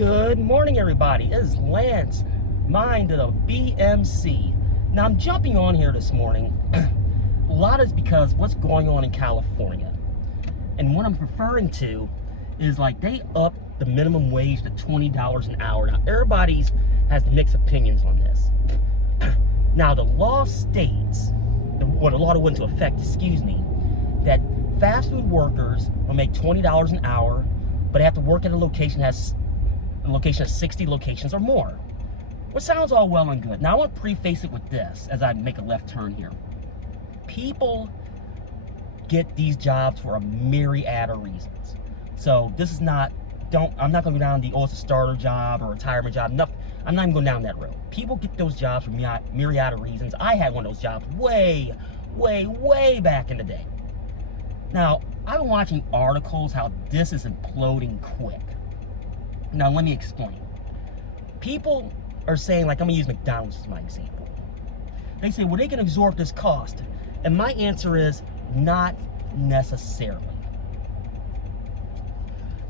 Good morning, everybody. This is Lance, mind of the B.M.C. Now, I'm jumping on here this morning. A lot is because what's going on in California. And what I'm referring to is like they upped the minimum wage to $20 an hour. Now, everybody has mixed opinions on this. Now, the law states, or the law that went into effect, that fast food workers will make $20 an hour, but they have to work at a location that has 60 locations or more. Which sounds all well and good. Now I want to preface it with this as I make a left turn here. People get these jobs for a myriad of reasons. So this is not, I'm not going to go down the, it's a starter job or a retirement job. No, I'm not even going down that road. People get those jobs for myriad of reasons. I had one of those jobs way back in the day. Now, I've been watching articles how this is imploding quick. Now, let me explain. People are saying, like, I'm going to use McDonald's as my example. They say, well, they can absorb this cost. And my answer is, not necessarily.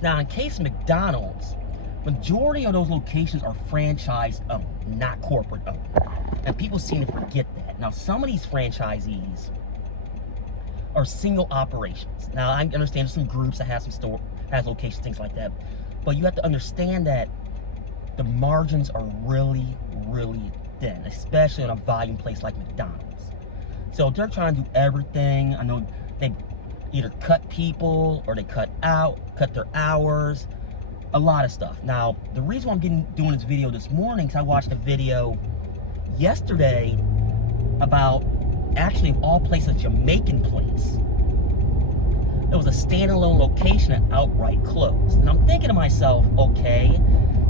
Now, in case McDonald's, majority of those locations are franchise owned, not corporate owned. And people seem to forget that. Now, some of these franchisees are single operations. Now, I understand there's some groups that have has locations, things like that. But you have to understand that the margins are really thin, especially in a volume place like McDonald's. So they're trying to do everything. I know they either cut people or they cut their hours, a lot of stuff. Now, the reason why I'm doing this video this morning is I watched a video yesterday about, actually of all places, a Jamaican place. It was a standalone location that outright closed. And I'm thinking to myself, okay,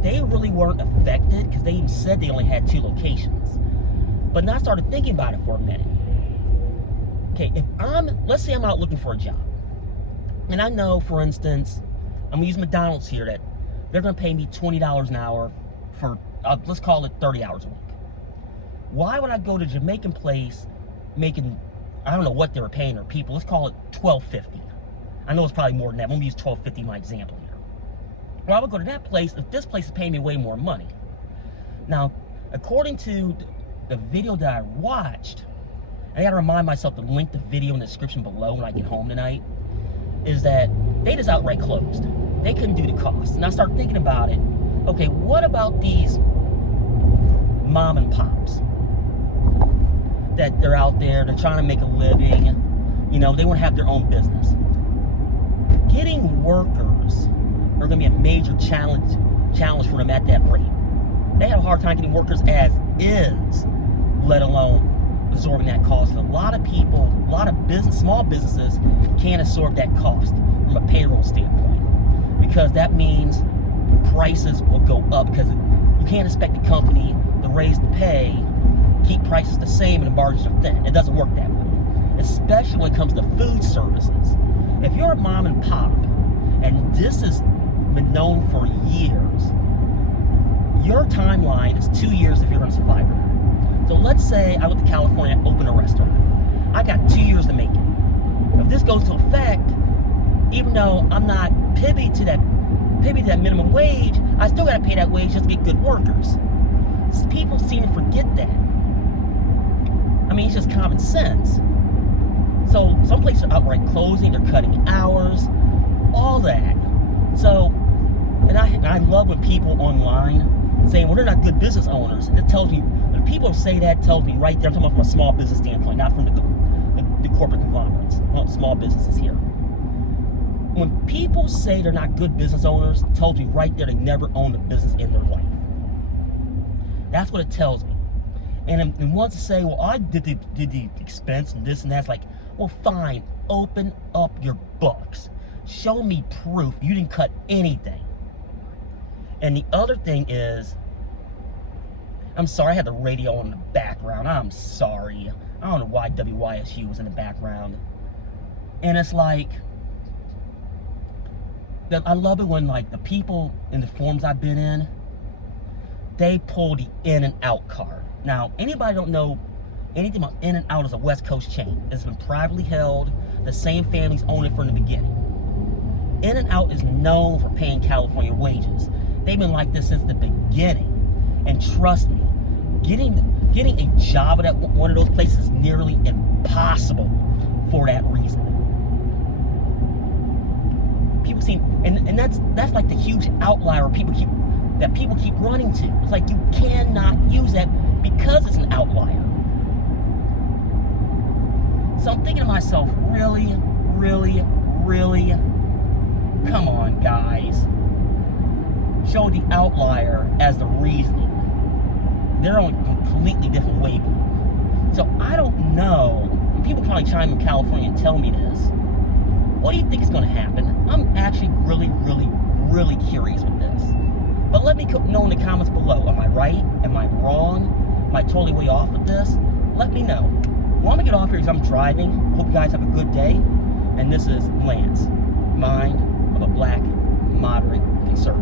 they really weren't affected because they even said they only had 2 locations. But then I started thinking about it for a minute. Okay, let's say I'm out looking for a job. And I know, for instance, I'm gonna use McDonald's here, that they're gonna pay me $20 an hour for, let's call it 30 hours a week. Why would I go to a Jamaican place making, I don't know what they were paying their people, let's call it $12.50. I know it's probably more than that. I'm going to use $12.50 in my example here. Well, I would go to that place if this place is paying me way more money. Now, according to the video that I watched, I got to remind myself to link the video in the description below when I get home tonight, is that they just outright closed. They couldn't do the cost. And I started thinking about it. Okay, what about these mom and pops that they're out there, they're trying to make a living, you know, they want to have their own business. Getting workers are going to be a major challenge for them at that rate. They have a hard time getting workers as is, let alone absorbing that cost. A lot of people, a lot of small businesses can't absorb that cost from a payroll standpoint, because that means prices will go up, because you can't expect a company to raise the pay, keep prices the same, and the margins are thin. It doesn't work that way, especially when it comes to food services. If you're a mom and pop, and this has been known for years, your timeline is 2 years if you're going to survive it. So let's say I went to California and opened a restaurant. I got 2 years to make it. If this goes into effect, even though I'm not privy to that minimum wage, I still got to pay that wage just to get good workers. People seem to forget that. I mean, it's just common sense. So some places are outright closing, they're cutting hours, all that. So, and I love when people online saying, well, they're not good business owners. It tells me, when people say that, tells me right there, I'm talking about from a small business standpoint, not from the corporate conglomerates, small businesses here. When people say they're not good business owners, it tells me right there they never owned a business in their life. That's what it tells me. And wants to say, well, I did the expense and this and that. It's like, well, fine, open up your books. Show me proof you didn't cut anything. And the other thing is, I'm sorry, I had the radio in the background. I'm sorry. I don't know why WYSU was in the background. And it's like, I love it when, like, the people in the forums I've been in, they pull the in and out card. Now, anybody don't know anything about In and Out is a West Coast chain. It's been privately held. The same families own it from the beginning. In and Out is known for paying California wages. They've been like this since the beginning. And trust me, getting a job at one of those places is nearly impossible for that reason. People see, and that's like the huge outlier people keep running to. It's like you cannot use that because it's an outlier. So I'm thinking to myself, really, come on, guys. Show the outlier as the reasoning. They're on a completely different wavelength. So I don't know. People probably chime in California and tell me this. What do you think is going to happen? I'm actually really curious with this. But let me know in the comments below. Am I right? Am I wrong? Am I totally way off with this? Let me know. Well, I'm going to get off here because I'm driving. Hope you guys have a good day. And this is Lance, Mind of a Black Moderate Conservative.